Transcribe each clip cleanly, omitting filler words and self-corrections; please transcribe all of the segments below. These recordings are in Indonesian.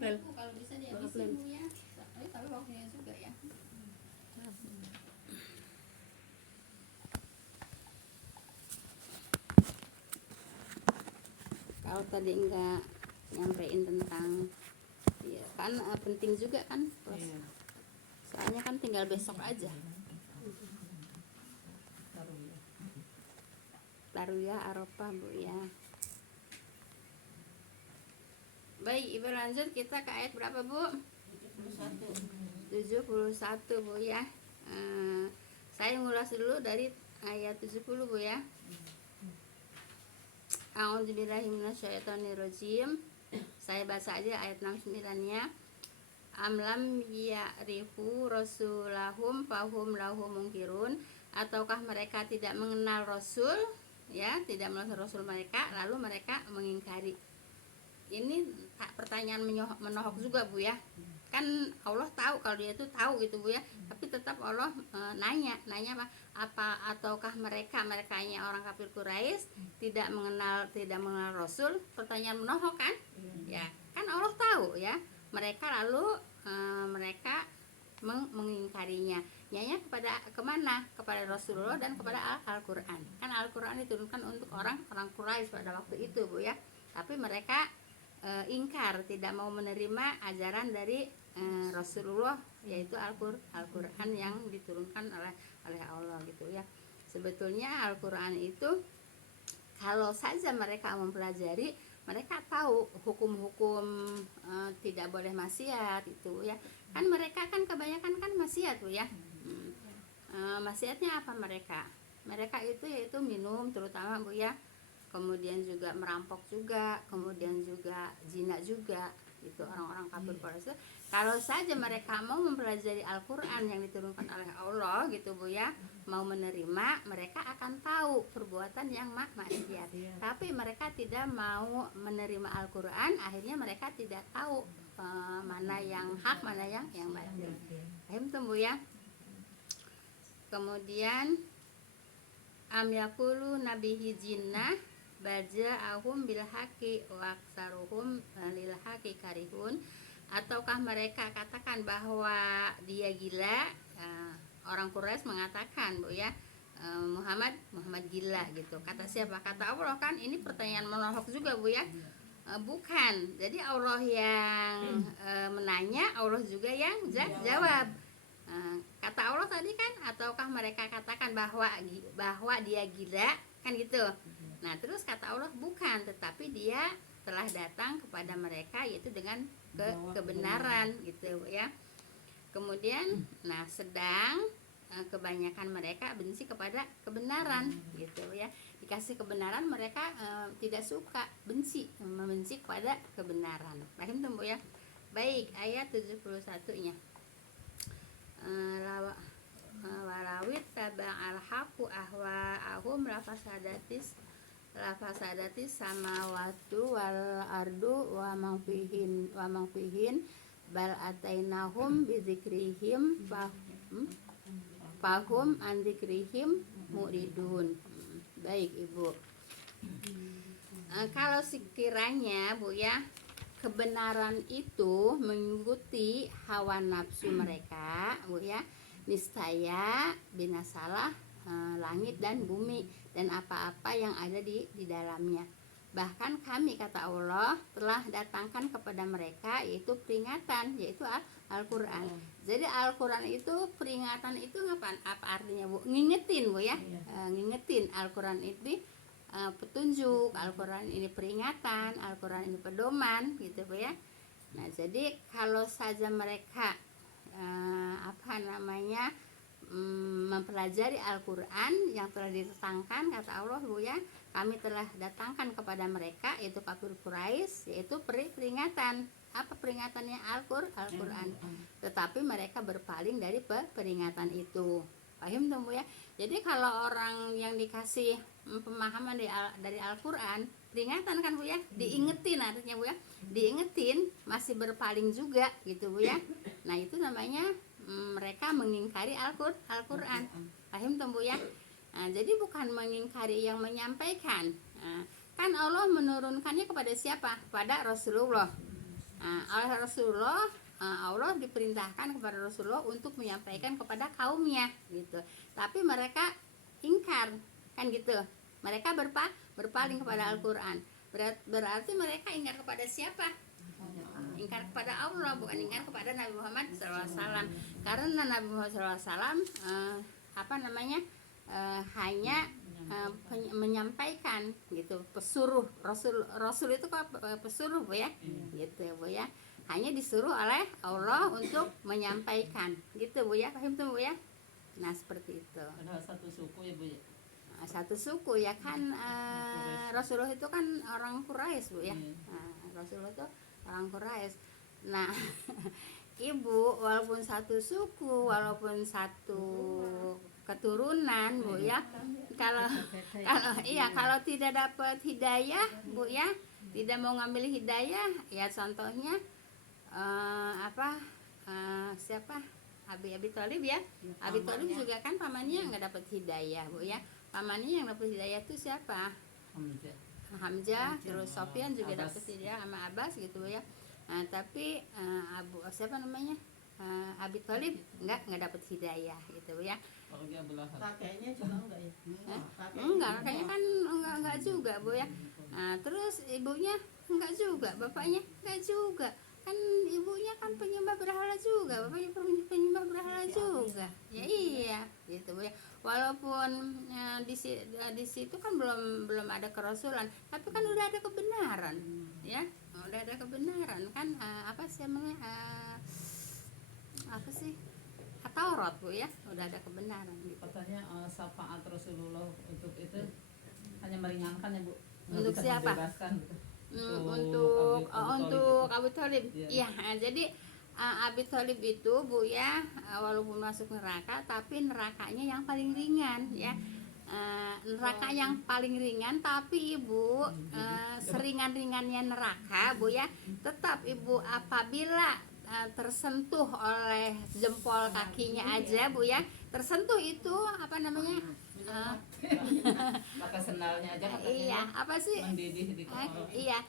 kalau bisa dihabisin Bu ya. Tapi waktunya juga ya. Kalau tadi enggak nyampein tentang ya kan penting juga kan soalnya kan tinggal besok aja Tarwiyah Arafah Bu ya. Baik Ibu, lanjut kita ke ayat berapa Bu? 71 Bu ya. Saya ngulas dulu dari ayat 70 Bu ya. A'udzubillahiminasyaitonirrajim. Saya baca aja ayat 69-nya. Amlam ya'rifu rasulahum fahum lahu munkirun. Ataukah mereka tidak mengenal rasul ya, tidak mengenal rasul mereka lalu mereka mengingkari. Ini pertanyaan menohok juga Bu ya. Kan Allah tahu kalau dia itu tahu gitu Bu ya, tapi tetap Allah nanya apa ataukah merekanya orang kafir Quraisy tidak mengenal Rasul. Pertanyaan menohok kan ya, kan Allah tahu ya mereka, lalu mereka mengingkarinya. Nyanya kemana? Kepada Rasulullah dan kepada Al-Quran. Kan Al-Quran diturunkan untuk orang Quraisy pada waktu itu Bu ya, tapi mereka ingkar, tidak mau menerima ajaran dari Rasulullah, yaitu Al-Quran yang diturunkan oleh Allah gitu ya. Sebetulnya Al-Quran itu kalau saja mereka mempelajari, mereka tahu hukum-hukum tidak boleh maksiat itu ya. Kan mereka kan kebanyakan kan maksiat Bu ya. Maksiatnya apa mereka? Mereka itu yaitu minum terutama Bu ya. Kemudian juga merampok juga, kemudian juga zina juga, itu orang-orang kafir Quraisy. Kalau saja mereka mau mempelajari Al-Quran yang diturunkan oleh Allah gitu Bu ya, mau menerima, mereka akan tahu perbuatan yang maksiat. Tapi mereka tidak mau menerima Al-Quran, akhirnya mereka tidak tahu mana yang hak, mana yang batil. Paham tuh Bu ya. Kemudian am yaqulu nabihi jinnah baja ahum bil haqi wa aksaruhum lil haqi karihun. Ataukah mereka katakan bahwa dia gila? Orang Quraisy mengatakan Bu ya, Muhammad gila gitu. Kata siapa? Kata Allah. Kan ini pertanyaan menohok juga Bu ya. Bukan. Jadi Allah yang menanya, Allah juga yang jawab. Kata Allah tadi kan, ataukah mereka katakan bahwa dia gila kan gitu. Nah terus kata Allah bukan, tetapi dia telah datang kepada mereka yaitu dengan kebenaran gitu ya. Kemudian sedang kebanyakan mereka benci kepada kebenaran gitu ya. Dikasih kebenaran mereka tidak suka, membenci kepada kebenaran. Paham tuh Bu ya. Baik, ayat 71-nya. Walawit taba'al haqu ahwa'ahum lafasadatis samawatu wal ardu wa mangfihin bal atainahum bidzikrihim fahum an dzikrihim muridun. Baik Ibu, kalau sekiranya Bu ya kebenaran itu mengikuti hawa nafsu mereka Bu ya, niscaya binasalah langit dan bumi dan apa-apa yang ada di dalamnya. Bahkan kami kata Allah telah datangkan kepada mereka yaitu peringatan, yaitu Al-Quran. Jadi Al-Quran itu peringatan itu apa artinya Bu? Ngingetin Bu ya. Ngingetin. Al-Quran itu petunjuk, Al-Quran ini peringatan, Al-Quran ini pedoman gitu Bu ya. Nah jadi kalau saja mereka mempelajari Al-Quran yang telah ditetangkan, kata Allah Bu ya, kami telah datangkan kepada mereka yaitu kafir Quraisy yaitu peringatan. Apa peringatannya? Al-Quran. Tetapi mereka berpaling dari peringatan itu. Paham tuh Bu ya. Jadi kalau orang yang dikasih pemahaman dari Al-Quran, peringatan kan Bu ya, diingetin artinya Bu ya, diingetin masih berpaling juga gitu Bu ya. Nah itu namanya mereka mengingkari Al-Quran. Paham tuh Bu ya. Nah, jadi bukan mengingkari yang menyampaikan. Kan Allah menurunkannya kepada siapa? Pada Rasulullah. Oleh Rasulullah, Allah diperintahkan kepada Rasulullah untuk menyampaikan kepada kaumnya gitu. Tapi mereka ingkar, kan gitu. Mereka berpaling kepada Al-Qur'an. Berarti mereka ingkar kepada siapa? Ingkar kepada Allah, bukan ingkar kepada Nabi Muhammad SAW. Karena Nabi Muhammad SAW hanya menyampaikan gitu, pesuruh. Rasul itu kok pesuruh, Bu ya, gitu Bu ya, hanya disuruh oleh Allah untuk menyampaikan gitu Bu ya, paham tuh Bu ya. Nah seperti itu. Ada satu suku ya Bu ya. Satu suku ya kan. Rasulullah itu kan orang Quraisy Bu ya. Rasulullah itu orang Quraisy. Nah ibu walaupun satu suku, walaupun satu keturunan Bu ya, kalau tidak dapat hidayah Bu ya, tidak mau ngambil hidayah ya, contohnya siapa, Abi Thalib ya. Abi Thalib juga kan pamannya nggak dapat hidayah Bu ya. Pamannya yang dapat hidayah itu siapa? Hamzah, terus Sofyan juga dapat hidayah sama Abbas gitu Bu ya. Tapi Abi Thalib nggak dapat hidayah gitu Bu ya. Kakeknya juga enggak ya? Enggak, kakaknya kan enggak juga Bu ya. Terus ibunya enggak juga, bapaknya enggak juga. Kan ibunya kan penyembah berhala juga, bapaknya penyembah berhala juga. Ya iya, gitu Bu ya. Walaupun di situ kan belum ada kerasulan, tapi kan udah ada kebenaran, ya. Udah ada kebenaran kan, Taurat Bu ya, udah ada kebenaran gitu. Katanya syafaat Rasulullah untuk itu hanya meringankan ya Bu. Untuk siapa? Gitu. Untuk Abu Thalib. Iya. Iya, jadi Abi Thalib itu Bu ya, walaupun masuk neraka tapi nerakanya yang paling ringan ya. Neraka yang paling ringan, tapi Ibu seringan-ringannya neraka Bu ya, tetap Ibu apabila tersentuh oleh jempol kakinya aja Bu ya, tersentuh itu pakai sendalnya aja katanya. Iya, apa sih? Mendidih di kepala. Iya.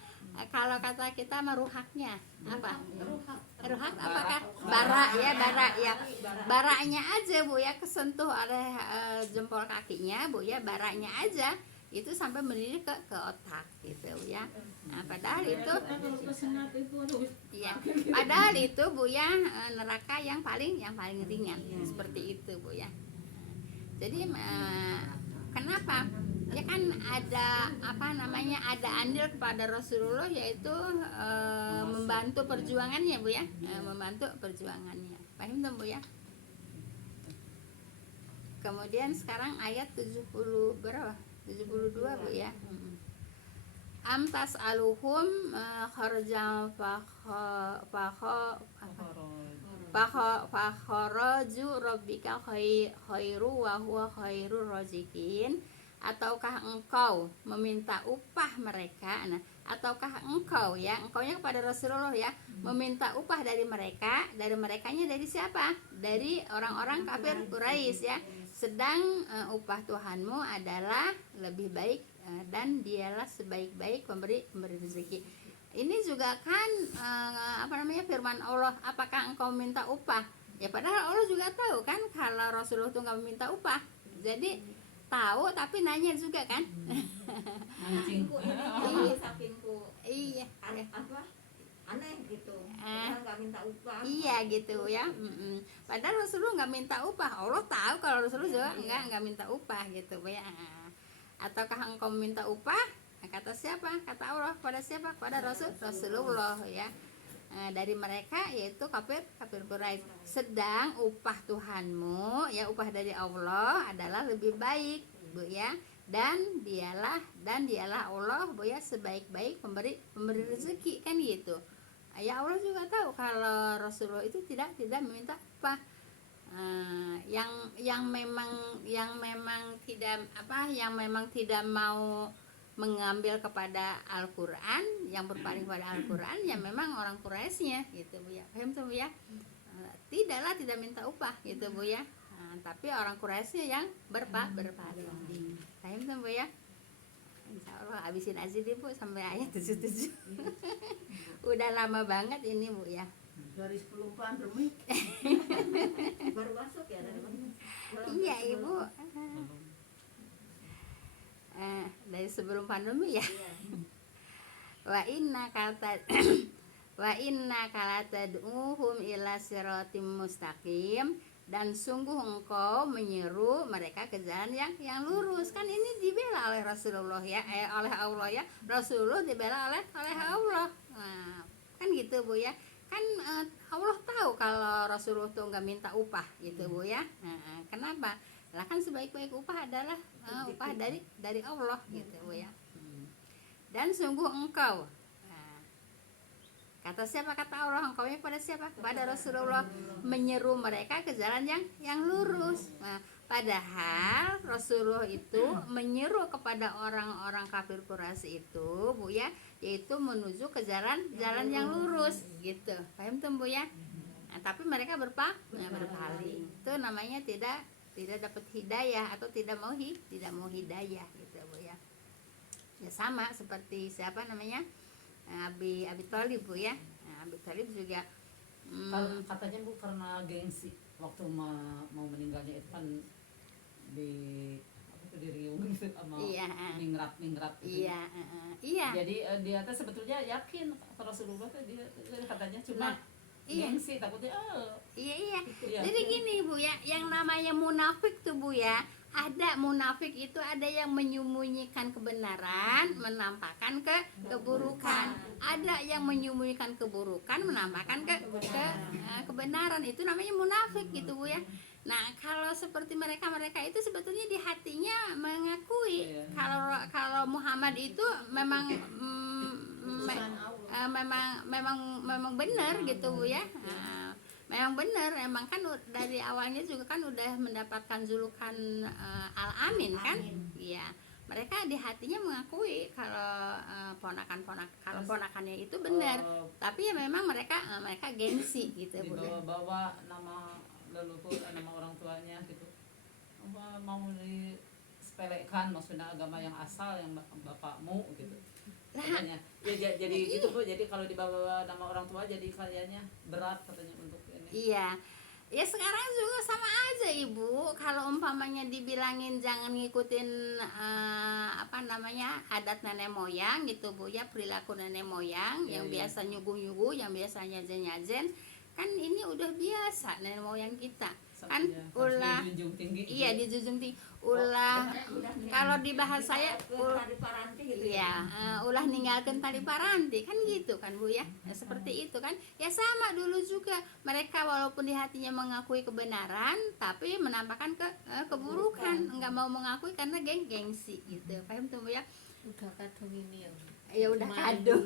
Kalau kata kita meruhaknya apa? Ruhak apakah? Bara ya. Baranya aja Bu ya, kesentuh oleh jempol kakinya Bu ya, baranya aja itu sampai mendidih ke otak gitu ya. Nah, padahal itu Bu ya, neraka yang paling ringan seperti itu Bu ya. Jadi kenapa? Ya kan ada ada andil kepada Rasulullah, yaitu membantu perjuangannya Bu ya, membantu perjuangannya. Paham tuh Bu ya? Kemudian sekarang ayat 70 berapa? 72 Bu ya. Amtas aluhum kharjam fakharaju rabbika khairu wa huwa khairur razikin. Ataukah engkau meminta upah mereka? Nah, ataukah engkau ya, engkaunya kepada Rasulullah ya, meminta upah dari merekanya dari siapa? Dari orang-orang kafir Quraisy ya. Sedang upah Tuhanmu adalah lebih baik dan dialah sebaik-baik pemberi rezeki. Ini juga kan firman Allah, apakah engkau minta upah? Ya padahal Allah juga tahu kan kalau Rasulullah itu nggak meminta upah. Jadi tahu tapi nanya juga kan. Iya. Aneh gitu. Nggak minta upah. Iya gitu ya. Padahal Rasulullah nggak minta upah. Allah tahu kalau Rasulullah juga nggak minta upah gitu ya. Ataukah engkau minta upah? Kata siapa? Kata Allah. Kepada siapa? Kepada Rasulullah ya. Dari mereka yaitu kafir Quraisy. Sedang upah Tuhanmu ya, upah dari Allah adalah lebih baik Bu ya, dan dialah Allah Bu ya, sebaik-baik pemberi rezeki kan gitu. Ya Allah juga tahu kalau Rasulullah itu tidak meminta upah. Yang memang tidak mau mengambil kepada Al-Quran, yang berpaling kepada Al-Quran, ya memang orang Quraisynya gitu Bu ya. Paham tuh Bu ya? Tidak minta upah gitu Bu ya. Tapi orang Quraisynya yang berpaling. Paham tuh Bu ya? Insya Allah habisin aja deh Bu sampai ayat 77. Udah lama banget ini Bu ya. Dari 10 pandemi. Baru masuk ya dari mana? Iya Ibu. Dari sebelum pandemi ya. Iya. Wa inna kala tad'uhum ila siratim mustaqim, dan sungguh engkau menyeru mereka ke jalan yang lurus. Kan ini dibela oleh Rasulullah ya, oleh Allah ya. Rasulullah dibela oleh Allah. Nah, kan gitu Bu ya. Kan Allah tahu kalau Rasulullah tuh nggak minta upah gitu Bu ya. Kenapa? Lah kan sebaik-baik upah adalah upah dari Allah gitu Bu ya. Dan sungguh engkau, kata siapa? Kata Allah. Engkaunya pada siapa? Pada Rasulullah, menyeru mereka ke jalan yang lurus. Nah, padahal Rasulullah itu menyeru kepada orang-orang kafir Quraisy itu Bu ya, yaitu menuju ke jalan yang lurus gitu. Paham tuh Bu ya? Nah, tapi mereka berpaling. Itu namanya tidak dapat hidayah atau tidak mau hidayah gitu Bu ya. Ya sama seperti siapa namanya? Abi Thalib Bu ya. Nah, Abi Thalib juga katanya Bu karena gengsi waktu mau meninggalnya itu kan diriung gitu sama mingrat gitu. Iya. Jadi dia tuh sebetulnya yakin Rasulullah tuh dia katanya cuma gengsi takutnya Iya. Iya. Jadi gini Bu ya, yang namanya munafik tuh Bu ya, ada munafik itu ada yang menyembunyikan kebenaran, menampakkan keburukan. Ada yang menyembunyikan keburukan, menampakkan kebenaran. Itu namanya munafik gitu Bu ya. Nah, kalau seperti mereka itu sebetulnya di hatinya mengakui kalau Muhammad itu memang memang benar gitu Bu ya. Memang benar, emang kan dari awalnya juga kan udah mendapatkan julukan Al-Amin kan? Iya. Mereka di hatinya mengakui kalau ponakannya itu benar. Tapi ya memang mereka gengsi gitu Bu. Dibawa nama leluhur, nama orang tuanya gitu. Mau disepelekan maksudnya agama yang asal yang bapakmu gitu. Katanya. Ya jadi gitu Bu. Jadi kalau dibawa nama orang tua jadi kayaknya berat katanya untuk ini. Iya. Ya sekarang juga sama aja Ibu. Kalau umpamanya dibilangin jangan ngikutin adat nenek moyang gitu Bu ya, perilaku nenek moyang yang biasa nyuguh-nyuguh, yang biasa nyajen-nyajen, kan ini udah biasa nenek moyang kita. Kan ulah dijunjung tinggi. Kalau di bahasa saya ulah ninggalkan tali paranti kan gitu kan Bu ya. Seperti itu kan. Ya sama dulu juga mereka walaupun di hatinya mengakui kebenaran tapi menampakkan keburukan, enggak mau mengakui karena gengsi gitu. Paham tuh Bu ya? Udah kadung ini ya. Ya udah kadung.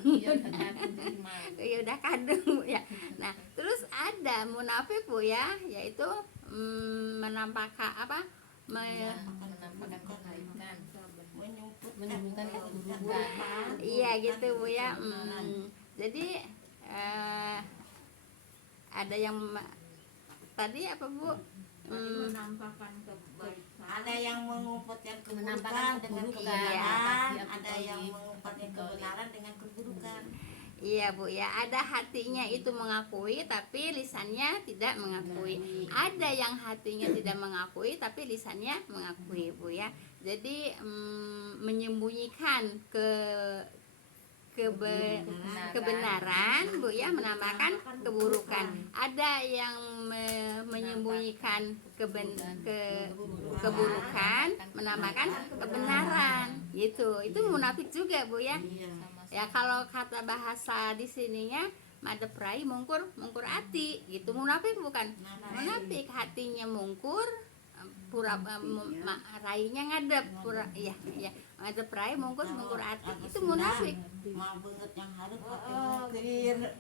Ya udah kadung Bu ya. Nah, terus ada munafik Bu ya, yaitu menampakkan menampakkan kebaikan, menyembunyikan keburukan. Iya gitu Bu ya. Jadi ada yang tadi apa Bu? Menampakkan kebaikan. Ada yang mengumpulkan Menampakkan keburukan dengan keburukan. kebenaran, ada yang mengumpulkan kebenaran dengan keburukan. Iya Bu ya, ada hatinya itu mengakui tapi lisannya tidak mengakui. Ada yang hatinya tidak mengakui tapi lisannya mengakui Bu ya. Jadi menyembunyikan kebenaran Bu ya, menampakkan keburukan. Ada yang menyembunyikan keburukan, menampakkan kebenaran gitu. Itu munafik juga Bu ya. Ya kalau kata bahasa di sininya madeprai mungkur ati gitu. Munafik bukan? Munafik hatinya mungkur, pura rainya ngadep, pura ya madeprai mungkur ati. Itu munafik. Mau banget yang harus mungkin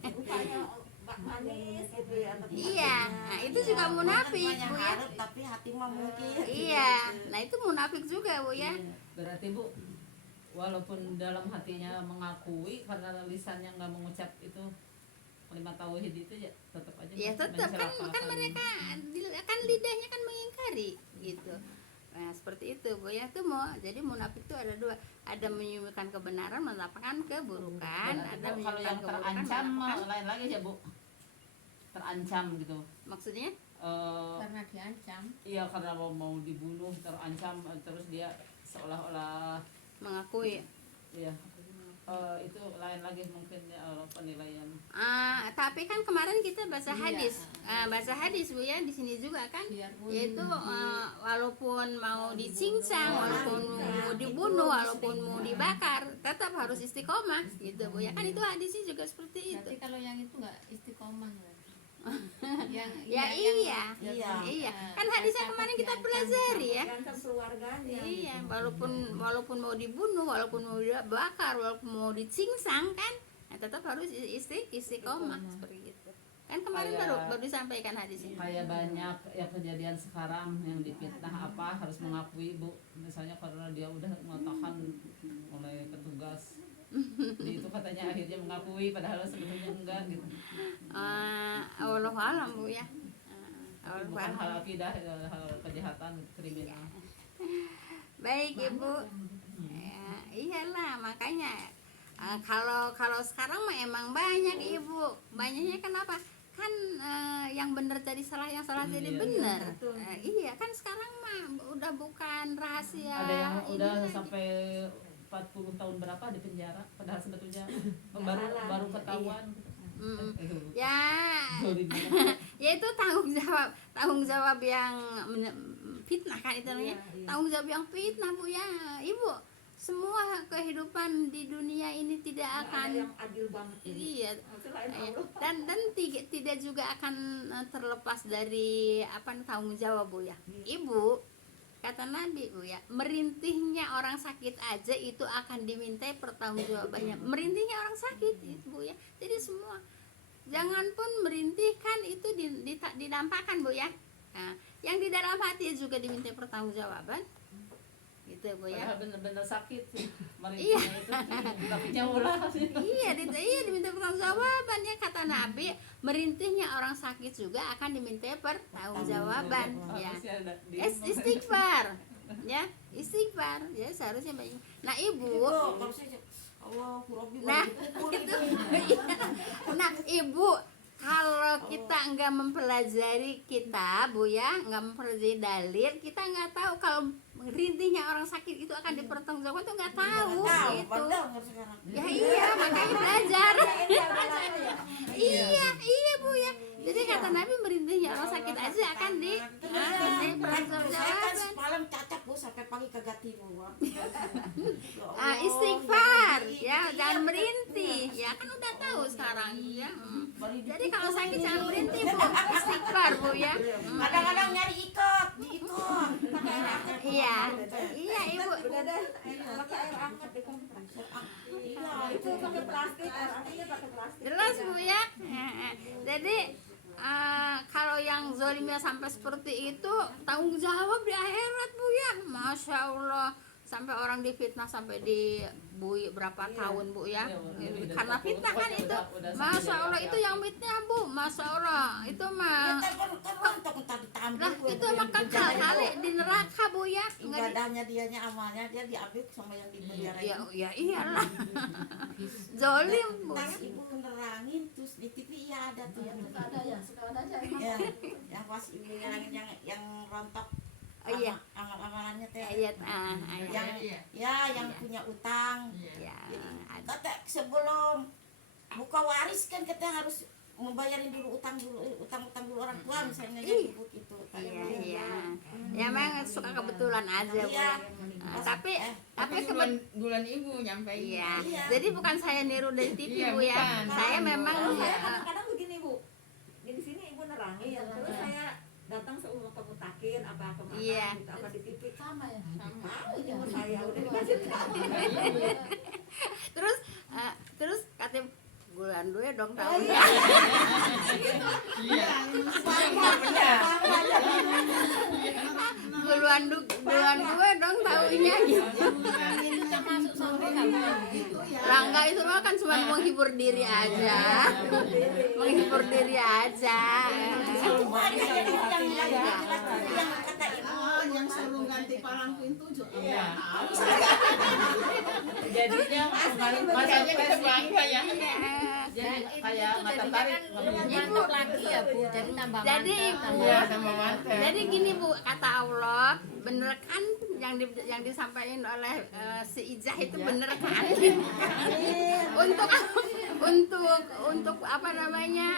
Manis gitu ya. Iya, nah itu juga munafik Bu ya. Tapi hati mah mungkin. Iya, nah itu munafik juga Bu ya. Berarti Bu, walaupun dalam hatinya mengakui karena lisannya nggak mengucap itu kalimat tauhid itu ya tetap aja. Ya tetap kan mereka kan lidahnya kan mengingkari gitu. Nah, seperti itu Bu ya. Itu jadi munafik itu ada dua, ada menyembunyikan kebenaran, menampakkan keburukan, ada Kalau menyembunyikan yang keburukan, terancam menampakkan. lain lagi ya Bu, terancam gitu. Maksudnya Karena diancam. Iya, karena mau dibunuh, terancam, terus dia seolah-olah mengakui. ya itu lain lagi mungkin ya, penilaian. Tapi kan kemarin kita bahasa Iya. hadis, bahasa hadis Bu ya, di sini juga kan, Biarpun yaitu walaupun mau dicincang, walaupun mau dibunuh, walaupun mau dibakar, tetap harus istiqomah gitu Bu ya. Kan itu hadisnya juga seperti itu. berarti kalau yang itu nggak istiqomah berarti. yang Ya iya. Iya. Kan hadisnya kemarin kita pelajari ya. Diancam keluarganya. Iya, walaupun mau dibunuh, walaupun mau dibakar, walaupun mau dicincang kan, tetap harus istiqomah seperti itu. Kan kemarin baru disampaikan hadisnya. Kayak banyak ya kejadian sekarang yang difitnah harus mengakui Bu, misalnya karena dia udah mengatakan oleh petugas itu katanya akhirnya mengakui padahal sebetulnya enggak gitu. Allah alam Bu ya. Tapi bukan hal akidah, hal kejahatan kriminal. Baik Ibu. Ya, iyalah makanya kalau sekarang mah emang banyak Ibu. Banyaknya kenapa? Kan yang benar jadi salah, yang salah jadi Iya. benar. Iya kan sekarang mah udah bukan rahasia. Ada yang ini udah lagi. sampai 40 tahun berapa di penjara padahal sebetulnya baru ketahuan. Ya, Sorry, Bu. ya itu tanggung jawab yang fitnah kan itu namanya. Iya. Tanggung jawab yang fitnah Bu ya. Ibu, semua kehidupan di dunia ini tidak Nggak akan ada yang adil banget ini. iya Selain Allah. dan tidak juga akan terlepas dari tanggung jawab Bu ya. Ibu, kata Nabi Bu ya, merintihnya orang sakit aja itu akan dimintai pertanggungjawabannya. Merintihnya orang sakit itu Bu ya. Jadi semua jangan pun merintihkan itu didampakkan Bu ya. Nah, yang di dalam hati juga dimintai pertanggungjawaban. Gitu Bu ya. Padahal bener-bener sakit sih. Iya. Merintihnya itu tapi ulah. Iya diminta pertanggungjawaban ya, kata Nabi, merintihnya orang sakit juga akan dimintai pertanggungjawaban ya. Istighfar ya, istighfar ya, seharusnya banyak. Nah Ibu, kalau saya Allah Rabbi Nah, dipukul itu. itu. nah Ibu, kalau kita nggak mempelajari kitab Bu ya, nggak mempelajari dalil, kita nggak tahu kalau rintihnya orang sakit itu akan dipertanggungjawabkan, itu nggak tahu gitu. Padahal sekarang. Ya iya, makanya belajar. Iya Bu ya. Jadi kata Nabi, merintihnya orang sakit aja akan Saya kan pertanggungjawaban. semalam cacat Bu sampai pagi kagak tidur. Istighfar ya, jangan merintih. Ya kan udah tahu sekarang ya. Jadi kalau sakit jangan merintih Bu, istighfar Bu ya. Kadang-kadang nyari ikat, diikat. Iya, iya Ibu. Udah deh, pakai air hangat di kompres. Iya, Itu pakai plastik, air hangatnya pakai plastik. Jelas Bu ya. Jadi kalau yang zolimnya sampai seperti itu, tanggung jawab di akhirat Bu ya. Masya Allah, sampai orang difitnah sampai dibui berapa tahun Bu ya. Iya, Karena fitnah kan itu. udah Masya Allah, itu yang fitnah Bu. Masya Allah, itu mah. Lah itu mah kekal kali di neraka Bu ya. Nggak di- Ibadahnya dianya amalnya dia diambil sama yang di penjara. Ya iyalah. Zolim Bu. Tadi ibu nerangin terus di TV iya ada tuh. Ada ya, suka ada aja. Ya, yang pas ibu nerangin yang rontok. Oh, iya. Amal-amalannya teh. Ayat Yang yang punya utang. ya ada. Kata sebelum buka waris kan kita harus membayarin dulu utang dulu orang tua misalnya Ih. ibu gitu. Iya. Ya memang suka kebetulan aja Bu Iya. ya. Tapi bulan ibu nyampe. iya. Iya. Jadi bukan saya niru dari TV Iya, Bu ya. bukan. Saya memang Saya kadang-kadang begini Bu. Di sini ibu nerangin, terus saya datang seumpama kamu takin apa makan Iya. gitu, apa di TV. Sama ya. Tahu ini umur saya udah dikasih tahu. terus katanya bulan dulu ya dong tahunnya. Iya. bulan gue dong tahunnya gitu. Itu termasuk sampai gitu ya. Rangga itu mah kan cuma menghibur diri aja. Menghibur diri aja. Semua ada yang kata ibu bukan yang suruh ganti palang pintu juga. Iya. Tahu. Jadinya Makanya kita bangga ya. jadi Itu kayak nggak jadinya tertarik. kan mantap lagi ya Bu, jadi tambah Jadi, mantap, tambah Iya, sama mantep. Jadi gini Bu, kata Allah, bener kan yang disampaikan oleh si Ijah itu bener kan? untuk apa namanya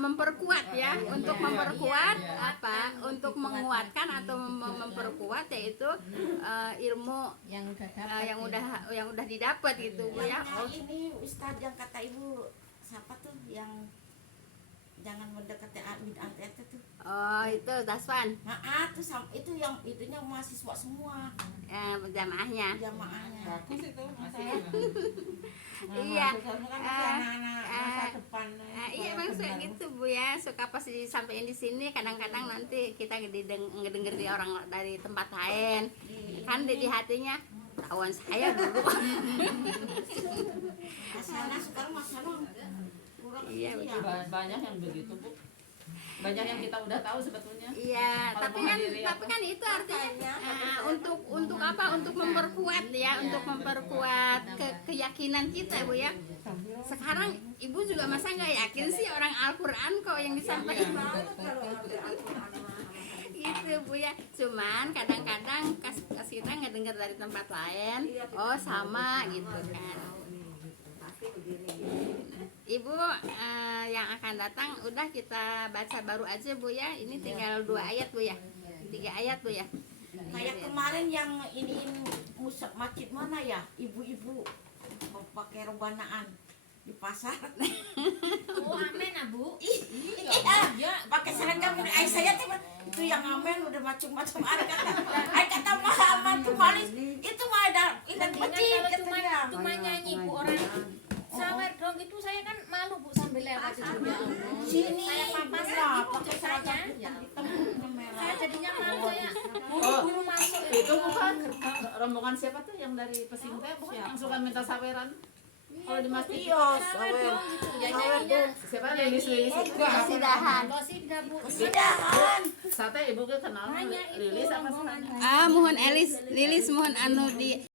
memperkuat ya, untuk memperkuat apa? Untuk menguatkan atau memperkuat yaitu ilmu yang udah dapat. yang udah didapat gitu Bu ya. Makanya ini Ustadz yang kata ibu siapa tuh yang jangan mendekati bid'ah itu tuh. Oh itu Daswan, Tuh itu yang itunya mahasiswa semua jamaahnya. jamaahnya. Bagus itu Masih Iya. kan masih anak-anak masa depan. Iya bang suka gitu Bu ya, suka pas disampaikan di sini kadang-kadang nanti kita ngedenger di orang dari tempat lain kan di hatinya tawan saya dulu. Masalah sekarang masalah kurang Iya, ini ya. banyak yang begitu Bu. Banyak yang kita udah tahu sebetulnya. Iya, Kalau tapi kan menghadiri apa? itu artinya untuk apa? Untuk memperkuat ya, untuk memperkuat keyakinan kita Bu ya. Sekarang Ibu juga masa nggak yakin sih orang Al-Quran kok yang disampaikan gitu Bu ya. Cuman kadang-kadang kas kita ngedenger dari tempat lain, oh sama gitu kan. Pasti begini. Ibu yang akan datang udah kita baca baru aja Bu ya. Ini tinggal 2 ayat Bu ya. 3 ayat Bu ya. Kayak kemarin yang iniin musab masjid mana ya, ibu-ibu mau pakai rebanaan di pasar. Oh amin Bu. Iya, pakai seragam. Saya tuh itu yang amen udah macam-macam. Ada kata Muhammad tuh malis itu mah ada ingat masjid katanya. Cuma nyanyi Bu orang sawer dong itu saya kan malu Bu sambil lewat itu ya Allah. Sini Saya papas lah, itu pakai seragam saya. hitam merah. Saya jadinya malu saya buru-buru masuk Itu bukan rombongan siapa tuh yang dari Pesing teh bukan yang suka minta saweran kalau di masjid. Iya, sawer sawer. dong gitu. Ya nyanyinya Siapa Lilis itu? Kasidahan. Qasidah Bu. Sidahan. Sate ibu ke kenal Hanya itu Lilis apa sih? rombongan. Mohon Lilis mohon anu di